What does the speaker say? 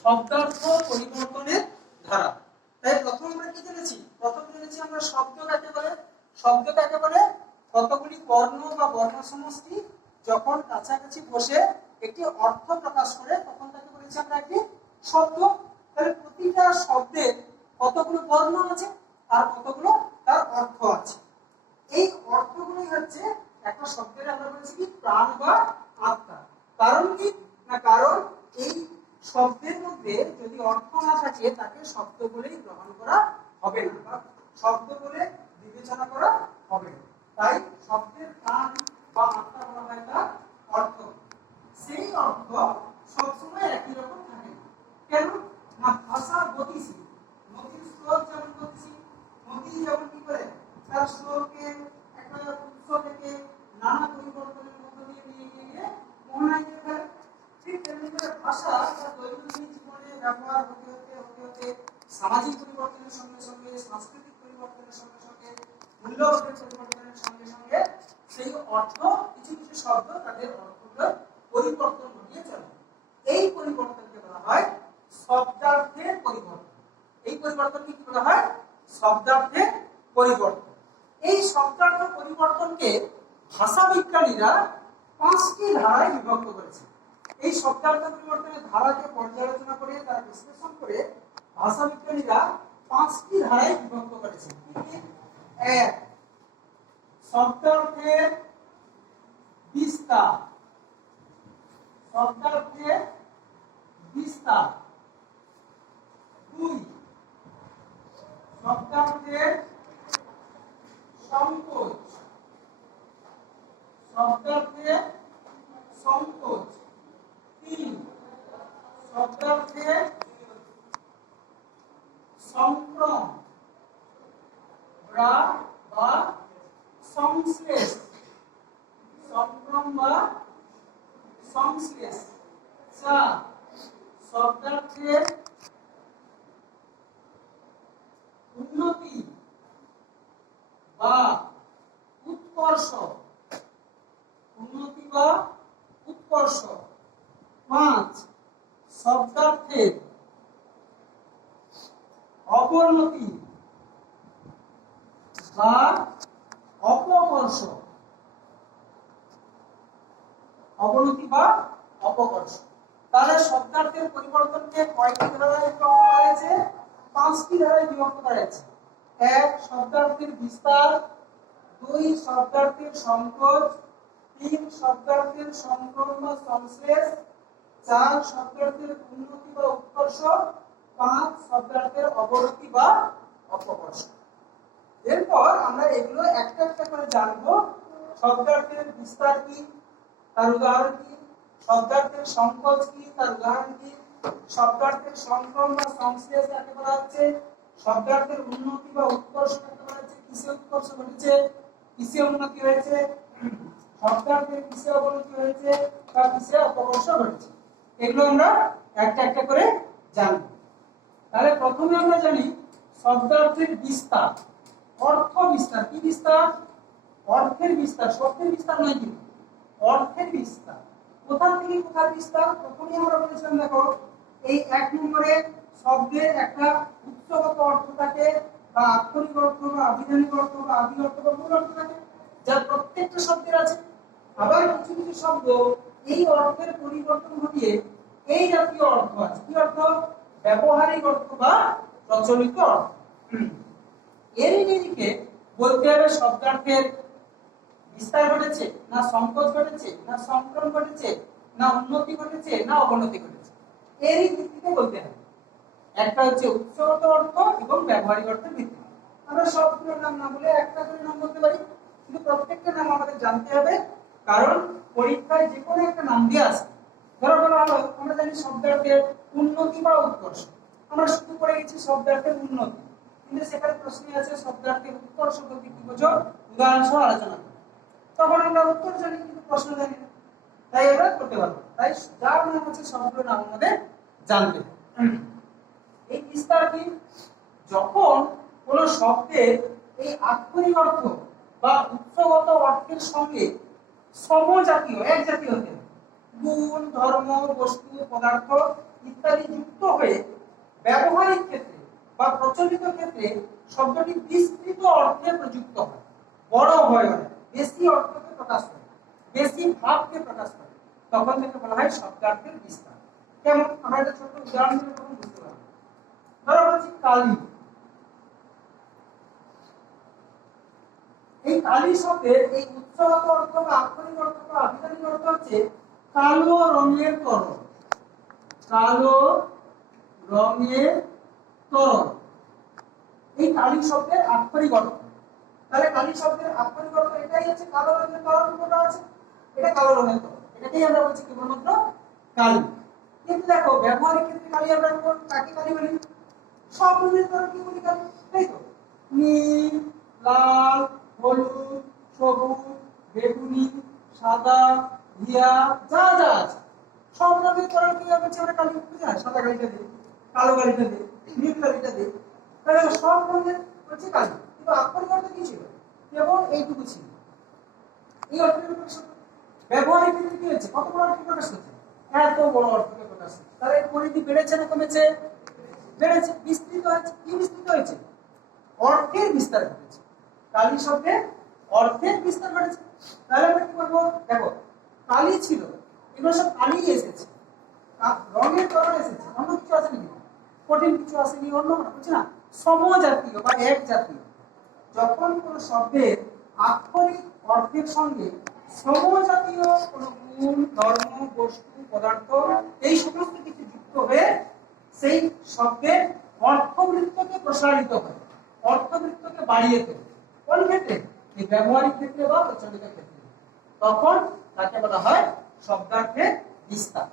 শব্দার্থ পরিবর্তনের ধারা। তাই প্রথম আমরা কি জেনেছি? প্রথম জেনেছি আমরা শব্দ কাকে বলে। শব্দ কাকে বলে? কতগুলি বর্ণ বা বর্ণ সমষ্টি যখন কাছাকাছি বসে একটি অর্থ প্রকাশ করে তখন তাকে বলেছি আমরা একটি শব্দ। তাহলে প্রতিটা শব্দের কতগুলো বর্ণ আছে আর কতগুলো তার অর্থ আছে। এই অর্থগুলোই হচ্ছে একটা শব্দের আমরা বলেছি কি প্রাণ বা আত্মা। কারণ কি না, কারণ এই শব্দের মধ্যে যদি অর্থ না থাকে তাকে শব্দ বলেই গ্রহণ করা হবে না বা শব্দ বলে বিবেচনা করা হবে না। তাই শব্দের প্রাণ বা আত্মা বলা হয় তার অর্থ। সেই অর্থ সবসময় একই রকম থাকে না। কেন না, ভাষা গতিশীল। নদীর স্রোত যেমন গতিশীল, নদী যেমন কি করে তার স্রোতকে একটা উৎস থেকে নানা পরিবর্তনের মধ্য দিয়ে নিয়ে গিয়ে মোহনায় নিয়ে ফেলে, ঠিক তেমনি করে ভাষা তার দৈনন্দিন জীবনে ব্যবহার হতে হতে হতে হতে সামাজিক পরিবর্তনের সঙ্গে সঙ্গে, সাংস্কৃতিক পরিবর্তনের সঙ্গে সঙ্গে, মূল্যবোধের পরিবর্তনের সঙ্গে সঙ্গে সেই অর্থ কিছু কিছু শব্দ তাদের অর্থটা পরিবর্তন ঘটিয়ে চলে। এই পরিবর্তনকে বলা হয় শব্দার্থের পরিবর্তন। এই পরিবর্তনকে কি বলা হয়? শব্দার্থের পরিবর্তন। এই শব্দার্থ পরিবর্তনকে ভাষাবিজ্ঞানীরা 5টি ধারায় বিভক্ত করেছে। এই শব্দার্থ পরিবর্তনের ধারাকে পর্যালোচনা করে তার বিশ্লেষণ করে ভাষাবিজ্ঞানীরা 5টি ধারায় বিভক্ত করেছে। এক, শব্দার্থের বিস্তার। শব্দার্থের বিস্তার। 2, শব্দার্থের সংকোচ। শব্দার্থের সংকোচ। 3, শব্দার্থের সংক্রম বা সংশ্লেষ। সংক্রম বা সংশ্লেষ। 4, শব্দার্থের উন্নতি বা উৎকর্ষ। উন্নতি বা উৎকর্ষ। 5, শব্দার্থের অবনতি বা অপকর্ষ। অবনতি বা অপকর্ষ। তাহলে শব্দার্থের পরিবর্তনকে কয়টি ধারায় বিভক্ত করা হয়েছে? 5টি ধারায় বিভক্ত করা হয়েছে। 1, শব্দার্থের বিস্তার। 2, শব্দার্থের সংকোচ। 3, শব্দার্থের সংক্রম বা সংশ্লেষ। 4, শব্দার্থের উন্নতি বা উৎকর্ষ। 5, শব্দার্থের অবনতি বা অপকর্ষ। এরপর আমরা এগুলো একটা একটা করে জানবো। শব্দার্থের বিস্তার কি, তার উদাহরণ কি? শব্দার্থের সংকোচ কি, তার উদাহরণ কি? শব্দার্থের সংক্রম বা সংশ্লেষ কাকে বলা হচ্ছে? শব্দার্থের উন্নতি বা উৎকর্ষ কাকে বলা হচ্ছে? কিসে উৎকর্ষ ঘটেছে, কিসে উন্নতি হয়েছে? শব্দার্থের কিসে অবনতি হয়েছে বা কিসে অপকর্ষ ঘটেছে? এগুলো আমরা একটা একটা করে জানব। তাহলে প্রথমে আমরা জানি শব্দার্থের বিস্তার। অর্থ বিস্তার। কি বিস্তার? অর্থের বিস্তার। শব্দের বিস্তার নয় কিন্তু অর্থের বিস্তার। কোথা থেকে কোথার বিস্তার? প্রথমেই আমরা বলেছিলাম, দেখো এই 1 নম্বরে শব্দের একটা উৎসগত অর্থ থাকে বা আক্ষরিক অর্থ বা আবিধানিক অর্থ বা আদি অর্থ বা মূল অর্থ থাকে, যা প্রত্যেকটা শব্দের আছে। আবার কিছু কিছু শব্দ এই অর্থের পরিবর্তন ঘটিয়ে এই জাতীয় অর্থ আছে। কি অর্থ? ব্যবহারিক অর্থ বা প্রচলিত অর্থ। এর নিরিখে বলতে হবে শব্দার্থের বিস্তার ঘটেছে না সংকোচ ঘটেছে না সংক্রম ঘটেছে না উন্নতি ঘটেছে না অবনতি ঘটেছে। এরই ভিত্তিতে বলতে হবে। একটা হচ্ছে উৎসগত অর্থ এবং ব্যবহারিক অর্থের ভিত্তি। আমরা সবগুলোর নাম না বলে একটা করে নাম বলতে পারি, কিন্তু প্রত্যেকটা নাম আমাদের জানতে হবে, কারণ পরীক্ষায় যে কোনো একটা নাম দিয়ে আসে। ধরো বলা হলো, আমরা জানি শব্দার্থের উন্নতি বা উৎকর্ষ। আমরা শুরু করে গেছি শব্দার্থের উন্নতি, কিন্তু সেখানে প্রশ্নে আছে শব্দার্থের উৎকর্ষ বলতে কি বোঝো, উদাহরণ সহ আলোচনা করি। তখন আমরা উত্তর জানি কিন্তু প্রশ্ন জানি না, তাই আমরা করতে পারবো। তাই যার নাম আছে সবগুলো নাম আমাদের জানতে হবে। এই বিস্তার কি? যখন কোন শব্দের এই আক্ষরিক অর্থ বা উৎসগত অর্থের সঙ্গে সমজাতীয়, এক জাতীয় হতে হবে। গুণ, ধর্ম, বস্তু, পদার্থ ইত্যাদি যুক্ত হয়ে ব্যবহারিক ক্ষেত্রে বা প্রচলিত ক্ষেত্রে শব্দটি বিস্তৃত অর্থে প্রযুক্ত হয়, বড় হয়, বেশি অর্থকে প্রকাশ করে, বেশি ভাবকে প্রকাশ করে, তখন তাকে বলা হয় শব্দার্থের বিস্তার। কেমন? আমরা একটা ছোট উদাহরণ দিয়ে তখন বুঝতে পারবো। ধরো বলছি কালি। এই কালি শব্দের এই উৎসগত অর্থ বা আক্ষরিক অর্থ বা আধিকারিক অর্থ হচ্ছে কালো রঙের তরল। কালো রঙের তরল, এই কালি শব্দের আক্ষরিক অর্থ। তাহলে কালি শব্দের আক্ষরিক অর্থ এটাই হচ্ছে কালো রঙের তরল কোনটা আছে, এটা কালো রঙের তরল, এটাকেই আমরা বলছি কেবলমাত্র কালি। কিন্তু দেখো ব্যবহারিক ক্ষেত্রে কালি আমরা কাকে কালি বলি? সব রঙের তরল কি বলি কালি, তাই তো? নীল, লাল, হলুদ, সবুজ, বেগুনি, সাদা, ঘিয়া, যা যা আছে সব রঙের তরল কি হবে আমরা কালি বুঝা, সাদা কালিটা দিই, কালো কালিটা দিই, নীল কালিটা দিই, তাহলে সব রঙের হচ্ছে কালি। কিন্তু আক্ষরিক অর্থ কি ছিল? কেবল এইটুকু ছিল, এই অর্থটুকু প্রকাশ হতো। ব্যবহারিক ক্ষেত্রে কি হয়েছে? কত বড় অর্থ প্রকাশ হচ্ছে, এত বড় অর্থকে প্রকাশ হচ্ছে। তাহলে পরিধি বেড়েছে না কমেছে? বেড়েছে, বিস্তৃত হয়েছে। কি বিস্তৃত হয়েছে? অর্থের বিস্তার ঘটেছে। কালি শব্দে অর্থের বিস্তার ঘটেছে। তাহলে আমরা কি বলবো? দেখো কালি ছিল, এগুলো সব কালি এসেছে, রঙের তরল এসেছে, অন্য কিছু আছে নাকি? কঠিন কিছু আসেনি, অন্য না, বুঝছি না, সমজাতীয় বা এক জাতীয়। যখন কোন শব্দের আক্ষরিক অর্থের সঙ্গে সমজাতীয় কোন গুণ, ধর্ম, বস্তু, পদার্থ এই সমস্ত কিছু যুক্ত হয়ে সেই শব্দের অর্থবৃত্তকে প্রসারিত করে, অর্থবৃত্তকে বাড়িয়ে তোলে। কোন ক্ষেত্রে? এই ব্যবহারিক ক্ষেত্রে বা প্রচলিত ক্ষেত্রে। তখন তাকে বলা হয় শব্দার্থের বিস্তার।